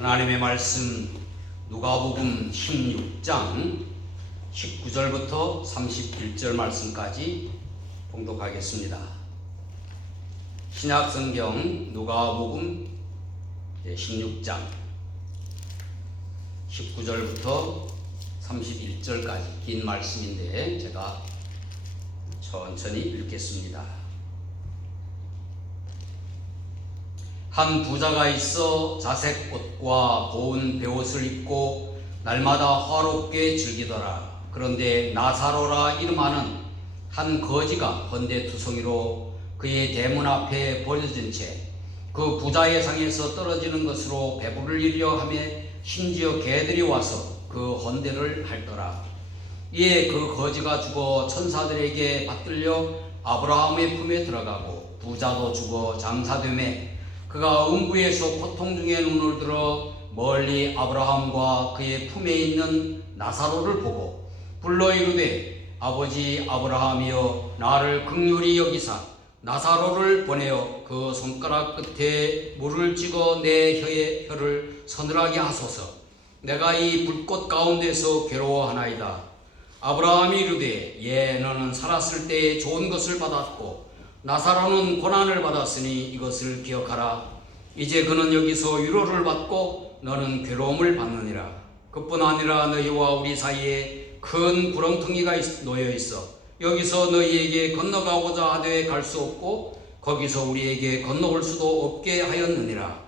하나님의 말씀 누가복음 16장 19절부터 31절 말씀까지 봉독하겠습니다. 신약성경 누가복음 16장 19절부터 31절까지 긴 말씀인데 제가 천천히 읽겠습니다. 한 부자가 있어 자색 옷과 고운 베옷을 입고 날마다 화롭게 즐기더라. 그런데 나사로라 이름하는 한 거지가 헌데투성이로 그의 대문 앞에 버려진 채 그 부자의 상에서 떨어지는 것으로 배부르려 하며 심지어 개들이 와서 그 헌데를 핥더라. 이에 그 거지가 죽어 천사들에게 받들려 아브라함의 품에 들어가고 부자도 죽어 장사되매 그가 음부에서 고통 중에 눈을 들어 멀리 아브라함과 그의 품에 있는 나사로를 보고 불러 이르되 아버지 아브라함이여 나를 긍휼히 여기사 나사로를 보내어 그 손가락 끝에 물을 찍어 내 혀를 서늘하게 하소서. 내가 이 불꽃 가운데서 괴로워하나이다. 아브라함이 이르되 예 너는 살았을 때에 좋은 것을 받았고 나사로는 고난을 받았으니 이것을 기억하라. 이제 그는 여기서 위로를 받고 너는 괴로움을 받느니라. 그뿐 아니라 너희와 우리 사이에 큰 구렁텅이가 놓여 있어 여기서 너희에게 건너가고자 하되 갈 수 없고 거기서 우리에게 건너올 수도 없게 하였느니라.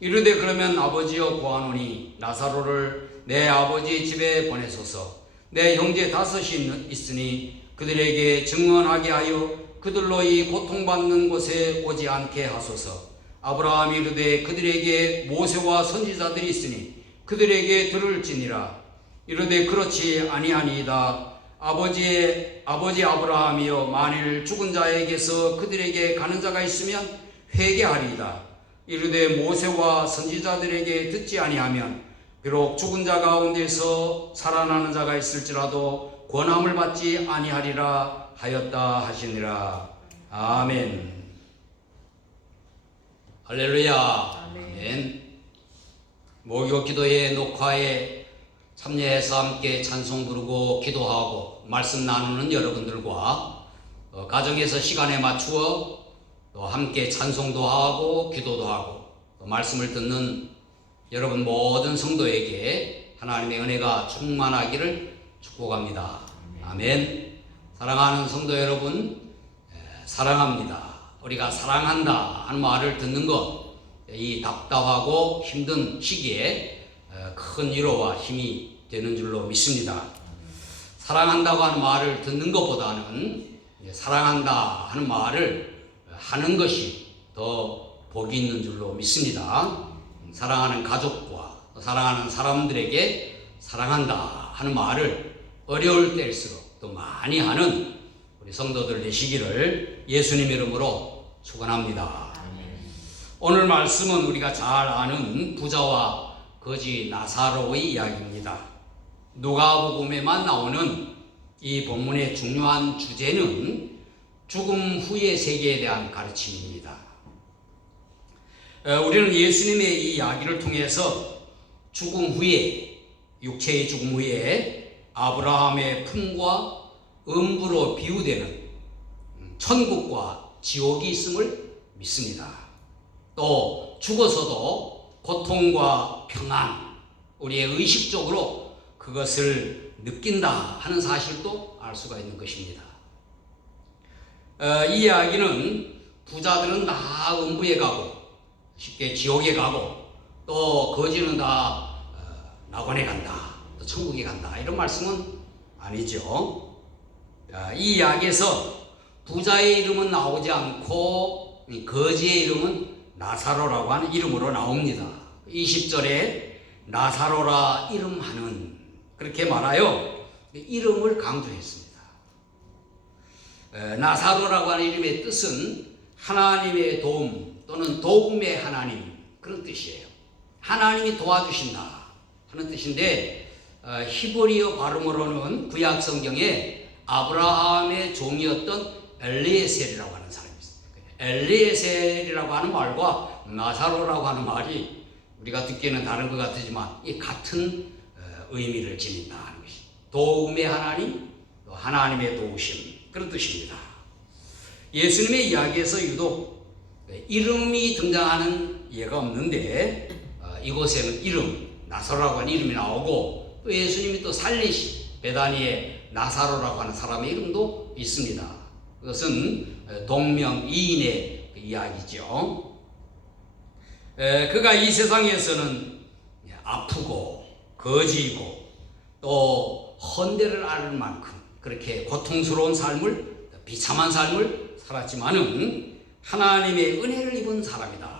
이르되 그러면 아버지여 구하노니 나사로를 내 아버지 집에 보내소서. 내 형제 5이 있으니 그들에게 증언하게 하여 그들로 이 고통받는 곳에 오지 않게 하소서. 아브라함이 이르되 그들에게 모세와 선지자들이 있으니 그들에게 들을지니라. 이르되 그렇지 아니하니이다. 아버지 아브라함이여 만일 죽은 자에게서 그들에게 가는 자가 있으면 회개하리이다. 이르되 모세와 선지자들에게 듣지 아니하면 비록 죽은 자 가운데서 살아나는 자가 있을지라도 권함을 받지 아니하리라 하였다 하시니라. 아멘. 할렐루야. 아멘. 목요 기도회 녹화에 참여해서 함께 찬송 부르고 기도하고 말씀 나누는 여러분들과 가정에서 시간에 맞추어 또 함께 찬송도 하고 기도도 하고 또 말씀을 듣는 여러분 모든 성도에게 하나님의 은혜가 충만하기를 축복합니다. 아멘. 사랑하는 성도 여러분, 사랑합니다. 우리가 사랑한다 하는 말을 듣는 것, 이 답답하고 힘든 시기에 큰 위로와 힘이 되는 줄로 믿습니다. 사랑한다고 하는 말을 듣는 것보다는 사랑한다 하는 말을 하는 것이 더 복이 있는 줄로 믿습니다. 사랑하는 가족과 사랑하는 사람들에게 사랑한다 하는 말을 어려울 때일수록 더 많이 하는 우리 성도들 되시기를 예수님 이름으로 축원합니다. 오늘 말씀은 우리가 잘 아는 부자와 거지 나사로의 이야기입니다. 누가복음에만 나오는 이 본문의 중요한 주제는 죽음 후의 세계에 대한 가르침입니다. 우리는 예수님의 이 이야기를 통해서 죽음 후에, 육체의 죽음 후에 아브라함의 품과 음부로 비유되는 천국과 지옥이 있음을 믿습니다. 또 죽어서도 고통과 평안, 우리의 의식적으로 그것을 느낀다 하는 사실도 알 수가 있는 것입니다. 이 이야기는 부자들은 다 음부에 가고 쉽게 지옥에 가고 또 거지는 다 낙원에 간다, 또 천국에 간다 이런 말씀은 아니죠. 이 이야기에서 부자의 이름은 나오지 않고 거지의 이름은 나사로라고 하는 이름으로 나옵니다. 20절에 나사로라 이름하는 그렇게 말하여 이름을 강조했습니다. 나사로라고 하는 이름의 뜻은 하나님의 도움 또는 도움의 하나님 그런 뜻이에요. 하나님이 도와주신다 하는 뜻인데 히브리어 발음으로는 구약 성경에 아브라함의 종이었던 엘리에셀이라고 하는 사람이 있습니다. 엘리에셀이라고 하는 말과 나사로라고 하는 말이 우리가 듣기에는 다른 것 같지만 이 같은 의미를 지닌다 하는 것이 도움의 하나님, 또 하나님의 도우심 그런 뜻입니다. 예수님의 이야기에서 유독 이름이 등장하는 예가 없는데 이곳에는 이름 나사로라고 하는 이름이 나오고 또 예수님이 또 살리신 베다니의 나사로라고 하는 사람의 이름도 있습니다. 그것은 동명이인의 이야기죠. 그가 이 세상에서는 아프고 거지고 또 헌대를 앓을 만큼 그렇게 고통스러운 삶을 비참한 삶을 살았지만은 하나님의 은혜를 입은 사람이다.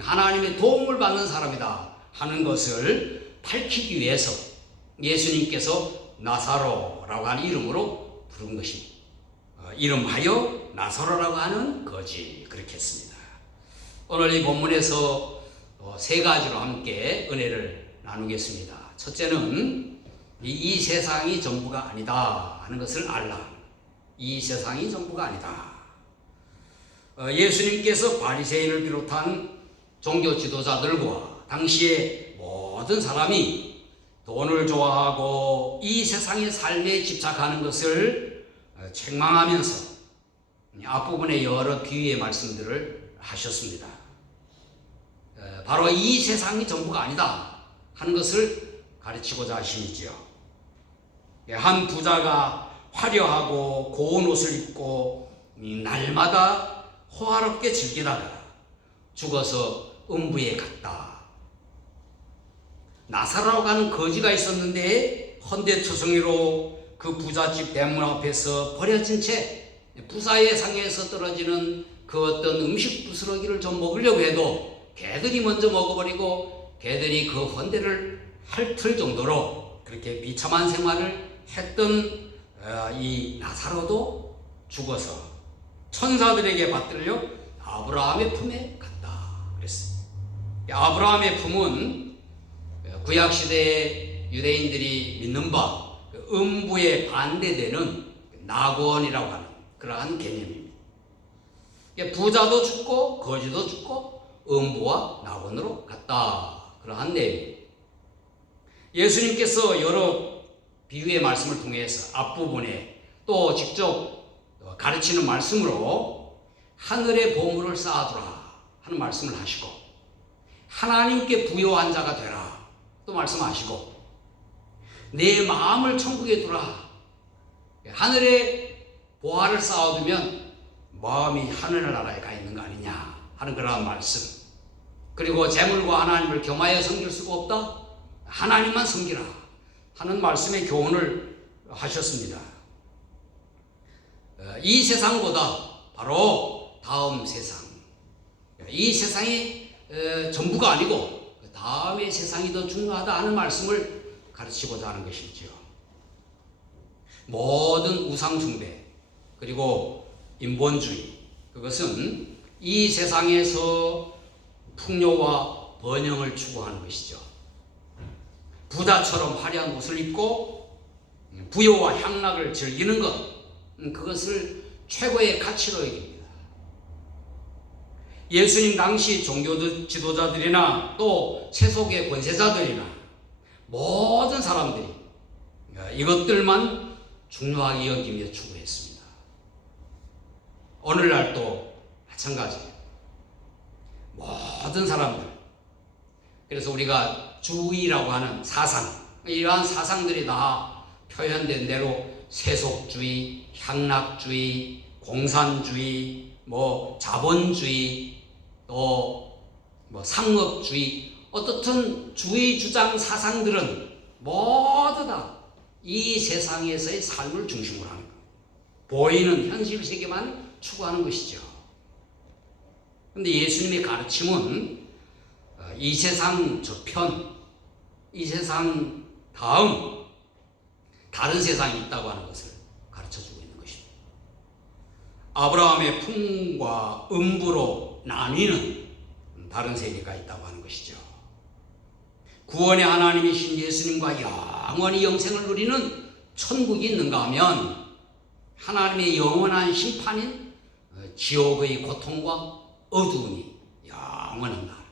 하나님의 도움을 받는 사람이다 하는 것을 밝히기 위해서 예수님께서 나사로라고 하는 이름으로 부른 것입니다. 이름하여 나사로라고 하는 거지 그렇게 했습니다. 오늘 이 본문에서 세 가지로 함께 은혜를 나누겠습니다. 첫째는 이 세상이 전부가 아니다 하는 것을 알라. 이 세상이 전부가 아니다. 예수님께서 바리새인을 비롯한 종교 지도자들과 당시의 모든 사람이 돈을 좋아하고 이 세상의 삶에 집착하는 것을 책망하면서 앞부분에 여러 비유의 말씀들을 하셨습니다. 바로 이 세상이 전부가 아니다 하는 것을 가르치고자 하심이지요. 한 부자가 화려하고 고운 옷을 입고 날마다 호화롭게 즐기다가 죽어서 음부에 갔다. 나사로라고 하는 거지가 있었는데 헌대투성이로 그 부잣집 대문 앞에서 버려진 채 부사의 상에서 떨어지는 그 어떤 음식 부스러기를 좀 먹으려고 해도 개들이 먼저 먹어버리고 개들이 그 헌대를 핥을 정도로 그렇게 비참한 생활을 했던 이 나사로도 죽어서 천사들에게 받들려 아브라함의 품에 갔다 그랬어요. 아브라함의 품은 구약시대의 유대인들이 믿는 바 음부에 반대되는 낙원이라고 하는 그러한 개념입니다. 부자도 죽고 거지도 죽고 음부와 낙원으로 갔다 그러한 내용입니다. 예수님께서 여러 비유의 말씀을 통해서 앞부분에 또 직접 가르치는 말씀으로 하늘의 보물을 쌓아두라 하는 말씀을 하시고 하나님께 부요한 자가 되라 또 말씀하시고 내 마음을 천국에 두라. 하늘에 보화를 쌓아두면 마음이 하늘나라에 가 있는 거 아니냐 하는 그러한 말씀. 그리고 재물과 하나님을 겸하여 섬길 수가 없다. 하나님만 섬기라 하는 말씀의 교훈을 하셨습니다. 이 세상보다 바로 다음 세상, 이 세상이 전부가 아니고 그 다음의 세상이 더 중요하다 하는 말씀을 가르치고자 하는 것이죠. 모든 우상숭배 그리고 인본주의 그것은 이 세상에서 풍요와 번영을 추구하는 것이죠. 부자처럼 화려한 옷을 입고 부요와 향락을 즐기는 것 그것을 최고의 가치로 여깁니다. 예수님 당시 종교 지도자들이나 또 세속의 권세자들이나 모든 사람들이 이것들만 중요하게 여기며 추구했습니다. 오늘날도 마찬가지예요. 모든 사람들. 그래서 우리가 주의라고 하는 사상, 이러한 사상들이 다 표현된 대로 세속주의, 향락주의, 공산주의, 자본주의, 또 상업주의, 어떻든 주의 주장 사상들은 모두 다 이 세상에서의 삶을 중심으로 하는 것. 보이는 현실 세계만 추구하는 것이죠. 그런데 예수님의 가르침은 이 세상 저편, 이 세상 다음 다른 세상이 있다고 하는 것을 가르쳐주고 있는 것입니다. 아브라함의 품과 음부로 나뉘는 다른 세계가 있다고 하는 것이죠. 구원의 하나님이신 예수님과 영원히 영생을 누리는 천국이 있는가 하면 하나님의 영원한 심판인 지옥의 고통과 어두움이 영원한 나라,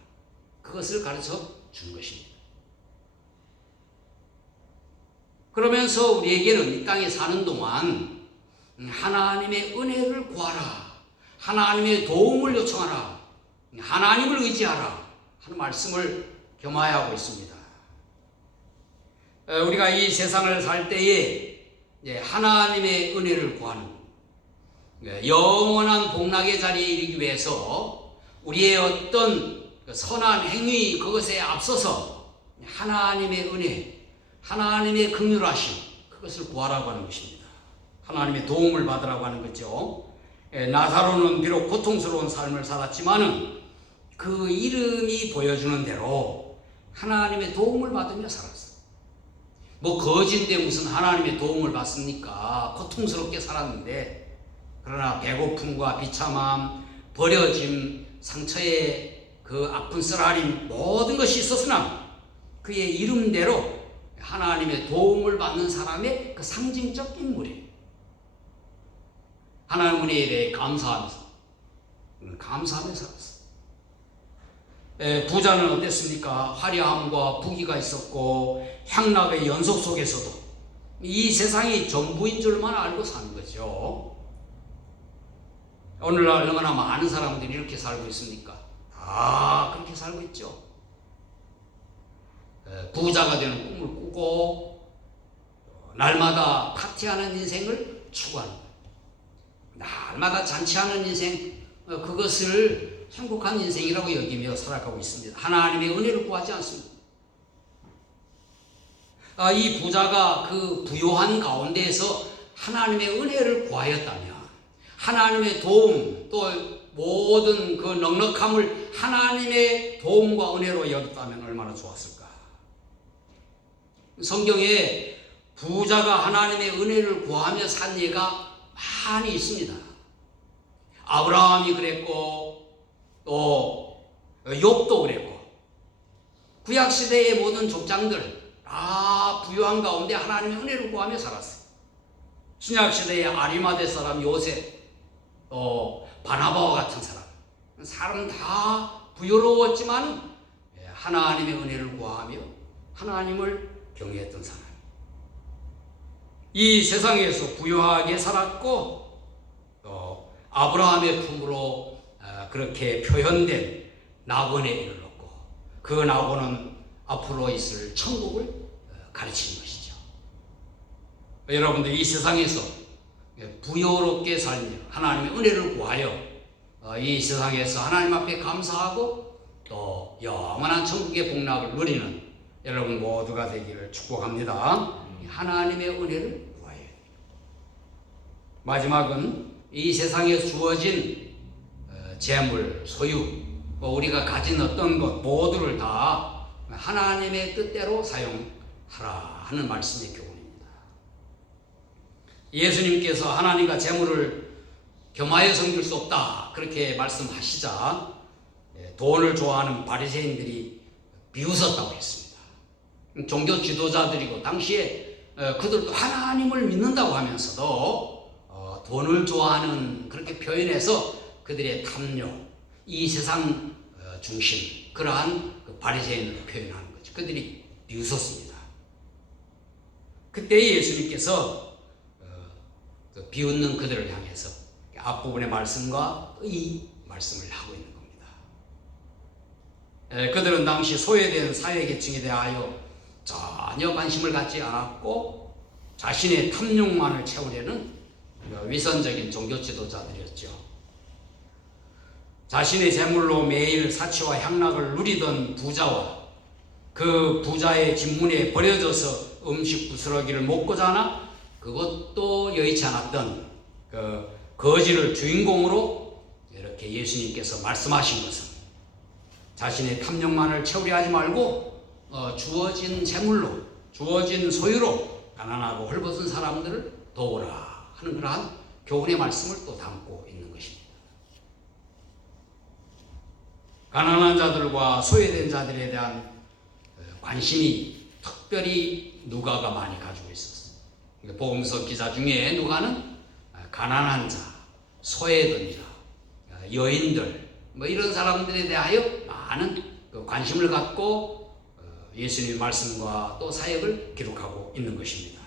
그 그것을 가르쳐 주는 것입니다. 그러면서 우리에게는 이 땅에 사는 동안 하나님의 은혜를 구하라, 하나님의 도움을 요청하라, 하나님을 의지하라 하는 말씀을 겸하여 하고 있습니다. 우리가 이 세상을 살 때에 하나님의 은혜를 구하는, 영원한 복락의 자리에 이르기 위해서 우리의 어떤 선한 행위 그것에 앞서서 하나님의 은혜, 하나님의 긍휼하심 그것을 구하라고 하는 것입니다. 하나님의 도움을 받으라고 하는 거죠. 나사로는 비록 고통스러운 삶을 살았지만은 그 이름이 보여주는 대로 하나님의 도움을 받으며 살았어요. 뭐 거지인데 무슨 하나님의 도움을 받습니까? 고통스럽게 살았는데, 그러나 배고픔과 비참함, 버려짐, 상처의 그 아픈 쓰라림 모든 것이 있었으나 그의 이름대로 하나님의 도움을 받는 사람의 그 상징적 인물이에요. 하나님 은혜에 대해 감사하면서 살았어요. 부자는 어땠습니까? 화려함과 부귀가 있었고 향락의 연속 속에서도 이 세상이 전부인 줄만 알고 사는 거죠. 오늘날 얼마나 많은 사람들이 이렇게 살고 있습니까? 다 그렇게 살고 있죠. 부자가 되는 꿈을 꾸고 날마다 파티하는 인생을 추구하는 거예요. 날마다 잔치하는 인생, 그것을 행복한 인생이라고 여기며 살아가고 있습니다. 하나님의 은혜를 구하지 않습니다. 이 부자가 그 부요한 가운데에서 하나님의 은혜를 구하였다면, 하나님의 도움, 또 모든 그 넉넉함을 하나님의 도움과 은혜로 여겼다면 얼마나 좋았을까. 성경에 부자가 하나님의 은혜를 구하며 산 예가 많이 있습니다. 아브라함이 그랬고 또 욥도 그랬고, 구약시대의 모든 족장들 다 부유한 가운데 하나님의 은혜를 구하며 살았어요. 신약시대의 아리마대 사람 요셉, 또 바나바와 같은 사람 다 부유로웠지만 하나님의 은혜를 구하며 하나님을 경외했던 사람. 이 세상에서 부유하게 살았고 또 아브라함의 품으로 그렇게 표현된 나곤에 이르렀고, 그 나곤은 앞으로 있을 천국을 가르치는 것이죠. 여러분들 이 세상에서 부유롭게 살며 하나님의 은혜를 구하여 이 세상에서 하나님 앞에 감사하고 또 영원한 천국의 복락을 누리는 여러분 모두가 되기를 축복합니다. 하나님의 은혜를 구하여. 마지막은 이 세상에 주어진 재물, 소유, 우리가 가진 어떤 것 모두를 다 하나님의 뜻대로 사용하라 하는 말씀의 교훈입니다. 예수님께서 하나님과 재물을 겸하여 섬길 수 없다 그렇게 말씀하시자 돈을 좋아하는 바리새인들이 비웃었다고 했습니다. 종교 지도자들이고 당시에 그들도 하나님을 믿는다고 하면서도 돈을 좋아하는 그렇게 표현해서 그들의 탐욕, 이 세상 중심, 그러한 그 바리새인을 표현하는 거죠. 그들이 비웃었습니다. 그때 예수님께서 그 비웃는 그들을 향해서 앞부분의 말씀과 이 말씀을 하고 있는 겁니다. 그들은 당시 소외된 사회계층에 대하여 전혀 관심을 갖지 않았고 자신의 탐욕만을 채우려는 위선적인 종교 지도자들이었죠. 자신의 재물로 매일 사치와 향락을 누리던 부자와 그 부자의 집문에 버려져서 음식 부스러기를 먹고 자나 그것도 여의치 않았던 그 거지를 주인공으로 이렇게 예수님께서 말씀하신 것은 자신의 탐욕만을 채우려 하지 말고 주어진 재물로, 주어진 소유로 가난하고 헐벗은 사람들을 도우라 하는 그러한 교훈의 말씀을 또 담고 있는 것입니다. 가난한 자들과 소외된 자들에 대한 관심이 특별히 누가가 많이 가지고 있었어요. 복음서 기자 중에 누가는 가난한 자, 소외된 자, 여인들 이런 사람들에 대하여 많은 그 관심을 갖고 예수님의 말씀과 또 사역을 기록하고 있는 것입니다.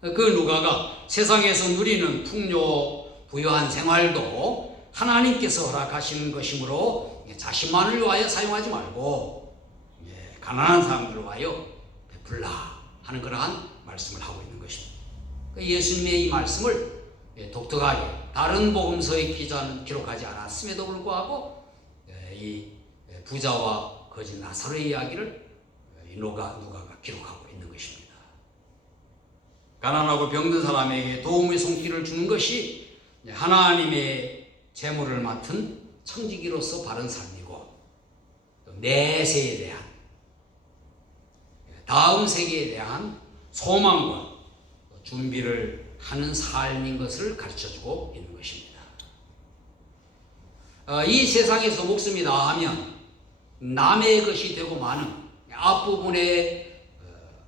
그 누가가 세상에서 누리는 풍요 부유한 생활도 하나님께서 허락하시는 것이므로 자신만을 위하여 사용하지 말고 가난한 사람들을 위하여 베풀라 하는 그러한 말씀을 하고 있는 것입니다. 예수님의 이 말씀을 독특하게 다른 복음서의 기자는 기록하지 않았음에도 불구하고 이 부자와 거지 나사로의 이야기를 누가가 기록하고 있는 것입니다. 가난하고 병든 사람에게 도움의 손길을 주는 것이 하나님의 재물을 맡은 청지기로서 바른 삶이고, 내세에 대한, 다음 세계에 대한 소망과 준비를 하는 삶인 것을 가르쳐주고 있는 것입니다. 이 세상에서 목숨이 다하면 남의 것이 되고 마는, 앞부분에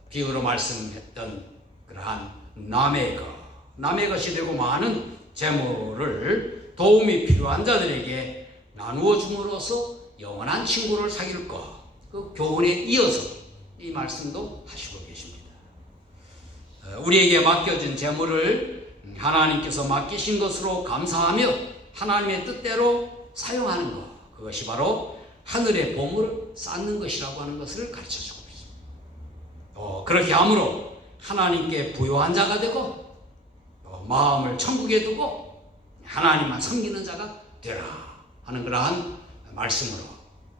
비유로 말씀했던 그러한 남의 것이 되고 마는 재물을 도움이 필요한 자들에게 나누어 줌으로써 영원한 친구를 사귈 것, 그 교훈에 이어서 이 말씀도 하시고 계십니다. 우리에게 맡겨진 재물을 하나님께서 맡기신 것으로 감사하며 하나님의 뜻대로 사용하는 것, 그것이 바로 하늘의 보물을 쌓는 것이라고 하는 것을 가르쳐주고 있습니다. 그렇게 함으로 하나님께 부요한 자가 되고 마음을 천국에 두고 하나님만 섬기는 자가 되라 하는 그러한 말씀으로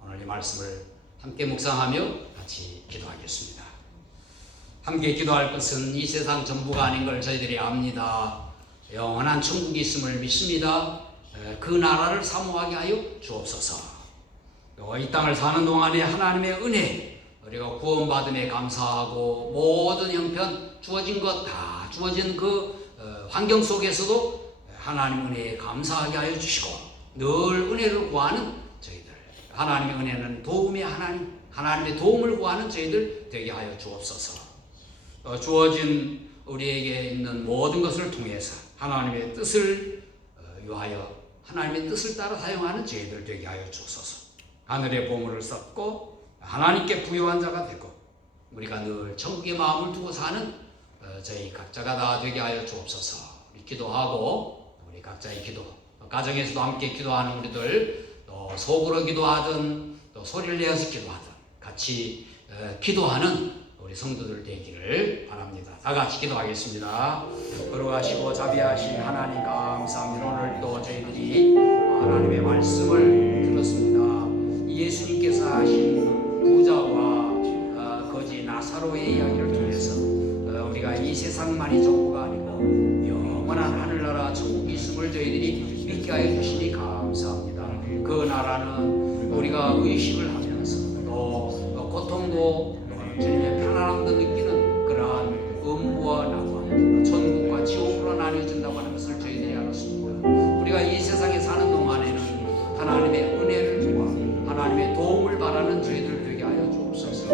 오늘 이 말씀을 함께 묵상하며 같이 기도하겠습니다. 함께 기도할 것은 이 세상 전부가 아닌 걸 저희들이 압니다. 영원한 천국이 있음을 믿습니다. 그 나라를 사모하게 하여 주옵소서. 이 땅을 사는 동안에 하나님의 은혜, 우리가 구원받음에 감사하고 모든 형편 주어진 것 다 주어진 그 환경 속에서도 하나님 은혜에 감사하게 하여 주시고 늘 은혜를 구하는 저희들, 하나님의 은혜는 도움의 하나님의 도움을 구하는 저희들 되게 하여 주옵소서. 주어진 우리에게 있는 모든 것을 통해서 하나님의 뜻을 위하여 하나님의 뜻을 따라 사용하는 저희들 되게 하여 주옵소서. 하늘의 보물을 쌓고 하나님께 부요한 자가 되고 우리가 늘 천국의 마음을 두고 사는 저희 각자가 다 되게 하여 주옵소서. 우리 기도하고 우리 각자의 기도, 가정에서도 함께 기도하는 우리들, 또 속으로 기도하든 또 소리를 내어서 기도하든 같이 기도하는 우리 성도들 되기를 바랍니다. 다 같이 기도하겠습니다. 걸어가시고 자비하신 하나님 감사합니다. 오늘도 저희들이 하나님의 말씀을 들었습니다. 예수님께서 하신 부자와 거지 나사로의 이야기를 통해서 우리가 이 세상만이 전부가 아니고 영원한 하늘나라 천국이 있음을 저희들이 믿게 하여 주시니 감사합니다. 그 나라는 우리가 의식을 하면서 또 고통도 주님의 편안함도 느끼는 그러한 음부와 낙원, 천국과 지옥으로 나뉘어진다고 하는 것을 저희들이 알았습니다. 우리가 이 세상에 사는 동안에는 하나님의 은혜를 구하고 하나님의 도움을 바라는 저희들 되게 하여 주옵소서.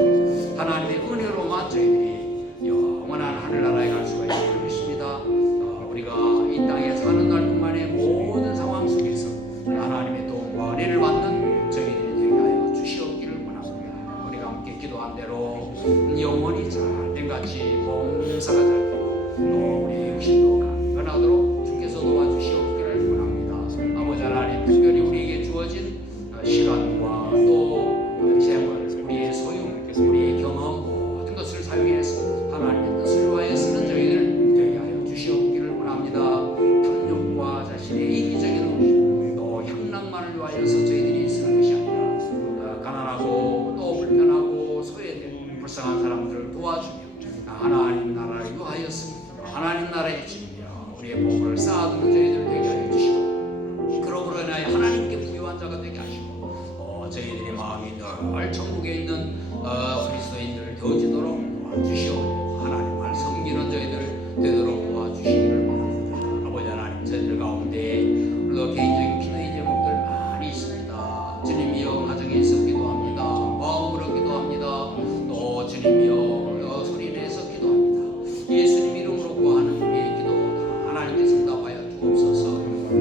하나님의 은혜로만 저희들이 영원한 하늘나라에 갈 수가 있음을 믿습니다. 우리가 이 땅에 사는 날뿐만의 모든 상황 속에서 하나님의 도움과 은혜를 받는 저희들이 되게 하여 주시옵기를 원합니다. 우리가 함께 기도한 대로 영원히 잘된 같이 봉사가 잘 되고 또 우리의 육신도 강건하도록 주께서 도와주시옵기를 원합니다. 아버지 하나님, 특별히 우리에게 주어진 시간과 또 재물, 우리의 소유, 우리의 경험 모든 것을 사용해서 하나님의 뜻을 위하여 쓰는 저희들 되게 하여 주시옵기를 원합니다. 탐욕과 자신의 이기적인 의식 또 향락만을 위하여서 저희들이 쓰는 것이 아니라 가난하고 또 불편하고 소외된 불쌍한 사람들을 도와주며 하나님 나라를 위하여서 하나님 나라의 진리와 우리의 복을 쌓아두는 저희들 되게 하여 주시고 그러므로 인하여 하나님께 부유한 자가 되게 하시고 저희들의 마음이 늘 천국에 있는 그리스도인들 되어지도록 도와주시오. 하나님을 섬기는 저희들 되도록 도와주시기를 바랍니다. 아버지 하나님, 저희들 가운데 우리도 개인적인 기도의 제목들 많이 있습니다. 주님이여 가정에서 기도합니다. 마음으로 기도합니다. 또 주님이여 소리 내서 기도합니다. 예수님 이름으로 구하는 우리의 기도 다 하나님께서 응답하여 주옵소서.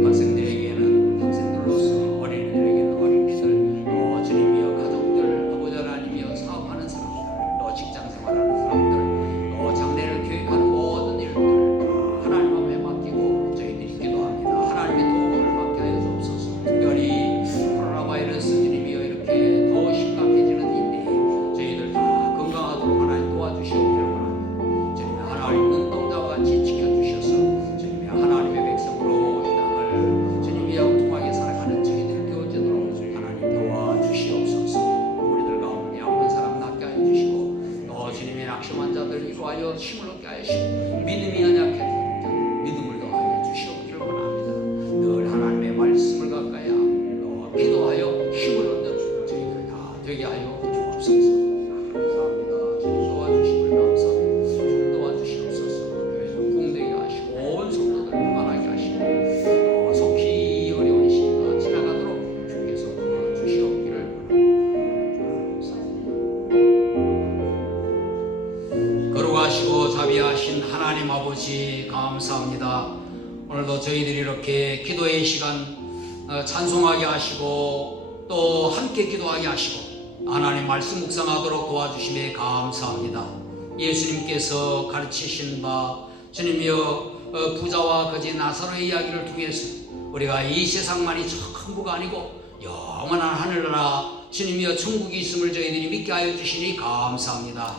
학생들에게는 학생들로서, 어린이들에게는 어린이들, 또 주님이여 주옵소서. 감사합니다. 도와주심을 감사합니다. 도와주시옵소서. 교회를 공되게 하시고 온 성도들 평안하게 하시고 속히 어려운 시기가 지나가도록 주께서 도와주시옵기를 바랍니다. 거룩하시고 자비하신 하나님 아버지 감사합니다. 오늘도 저희들이 이렇게 기도의 시간 찬송하게 하시고 또 함께 기도하게 하시고 하나님 말씀 묵상하도록 도와주심에 감사합니다. 예수님께서 가르치신 바 주님이여 부자와 거지 나사로의 이야기를 통해서 우리가 이 세상만이 전부가 아니고 영원한 하늘나라 주님이여 천국이 있음을 저희들이 믿게 하여 주시니 감사합니다.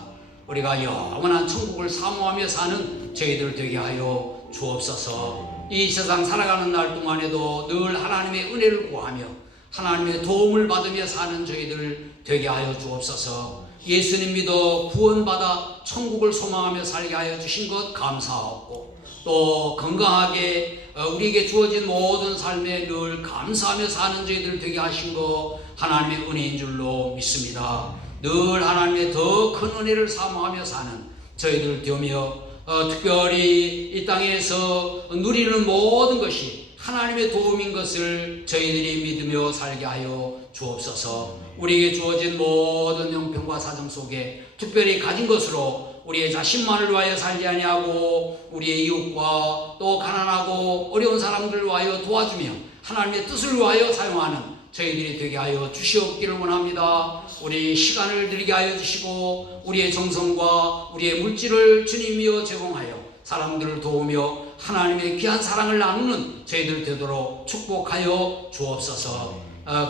우리가 영원한 천국을 사모하며 사는 저희들 되게 하여 주옵소서. 이 세상 살아가는 날 동안에도 늘 하나님의 은혜를 구하며 하나님의 도움을 받으며 사는 저희들 되게 하여 주옵소서. 예수님 믿어 구원받아 천국을 소망하며 살게 하여 주신 것 감사하고 또 건강하게 우리에게 주어진 모든 삶에 늘 감사하며 사는 저희들 되게 하신 것 하나님의 은혜인 줄로 믿습니다. 늘 하나님의 더 큰 은혜를 사모하며 사는 저희들 되며 특별히 이 땅에서 누리는 모든 것이 하나님의 도움인 것을 저희들이 믿으며 살게 하여 주옵소서. 우리에게 주어진 모든 형편과 사정 속에 특별히 가진 것으로 우리의 자신만을 위하여 살지 아니하고 우리의 이웃과 또 가난하고 어려운 사람들을 위하여 도와주며 하나님의 뜻을 위하여 사용하는 저희들이 되게 하여 주시옵기를 원합니다. 우리 시간을 들이게 하여 주시고 우리의 정성과 우리의 물질을 주님이여 제공하여 사람들을 도우며 하나님의 귀한 사랑을 나누는 저희들 되도록 축복하여 주옵소서.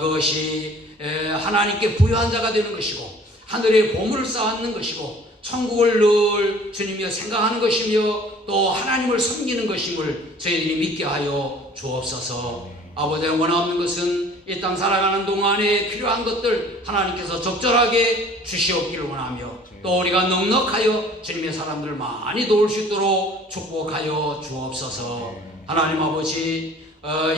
그것이 하나님께 부유한 자가 되는 것이고 하늘의 보물을 쌓는 것이고 천국을 늘 주님이여 생각하는 것이며 또 하나님을 섬기는 것임을 저희들이 믿게 하여 주옵소서. 아버지 원하는 것은 이 땅 살아가는 동안에 필요한 것들 하나님께서 적절하게 주시옵기를 원하며 또 우리가 넉넉하여 주님의 사람들을 많이 도울 수 있도록 축복하여 주옵소서. 하나님 아버지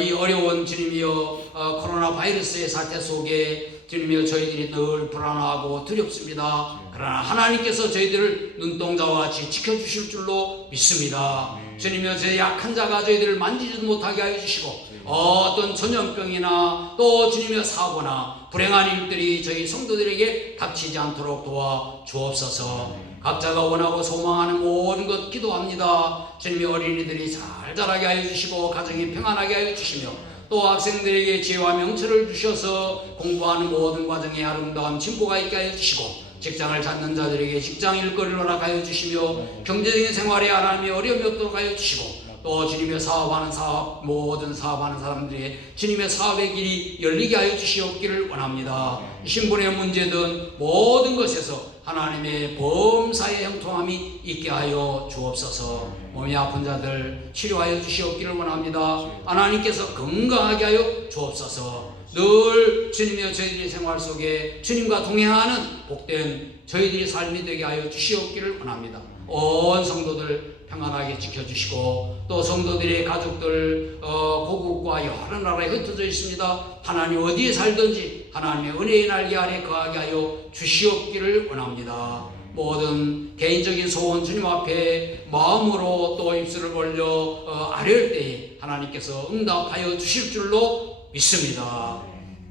이 어려운 주님이여 코로나 바이러스의 사태 속에 주님이여 저희들이 늘 불안하고 두렵습니다. 그러나 하나님께서 저희들을 눈동자와 같이 지켜주실 줄로 믿습니다. 주님이여 저 약한 자가 저희들을 만지지도 못하게 하여 주시고 어떤 전염병이나 또 주님의 사고나 불행한 일들이 저희 성도들에게 닥치지 않도록 도와 주옵소서. 각자가 원하고 소망하는 모든 것 기도합니다. 주님의 어린이들이 잘 자라게 하여 주시고 가정이 평안하게 하여 주시며 또 학생들에게 지혜와 명철을 주셔서 공부하는 모든 과정에 아름다운 진보가 있게 하여 주시고 직장을 찾는 자들에게 직장 일거리를 허락하여 주시며 경제적인 생활에 하나님의 어려움이 없도록 하여 주시고 또 주님의 모든 사업하는 사람들이 주님의 사업의 길이 열리게 하여 주시옵기를 원합니다. 신분의 문제든 모든 것에서 하나님의 범사의 형통함이 있게 하여 주옵소서. 몸이 아픈 자들 치료하여 주시옵기를 원합니다. 하나님께서 건강하게 하여 주옵소서. 늘 주님의 저희들의 생활 속에 주님과 동행하는 복된 저희들의 삶이 되게 하여 주시옵기를 원합니다. 온 성도들 평안하게 지켜주시고 또 성도들의 가족들 고국과 여러 나라에 흩어져 있습니다. 하나님 어디에 살든지 하나님의 은혜의 날개 아래 거하게 하여 주시옵기를 원합니다. 모든 개인적인 소원 주님 앞에 마음으로 또 입술을 벌려 아뢰을 때에 하나님께서 응답하여 주실 줄로 믿습니다.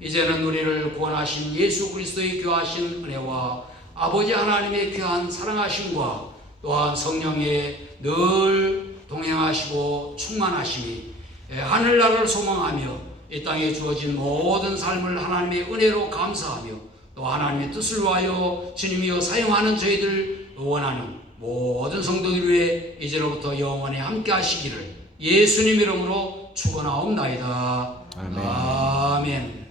이제는 우리를 구원하신 예수 그리스도의 귀하신 은혜와 아버지 하나님의 귀한 사랑하심과 또한 성령의 늘 동행하시고 충만하심이 하늘나라를 소망하며 이 땅에 주어진 모든 삶을 하나님의 은혜로 감사하며 또 하나님의 뜻을 위하여 주님이여 사용하는 저희들 원하는 모든 성도들 위해 이제로부터 영원히 함께 하시기를 예수님 이름으로 축원하옵나이다. 아멘.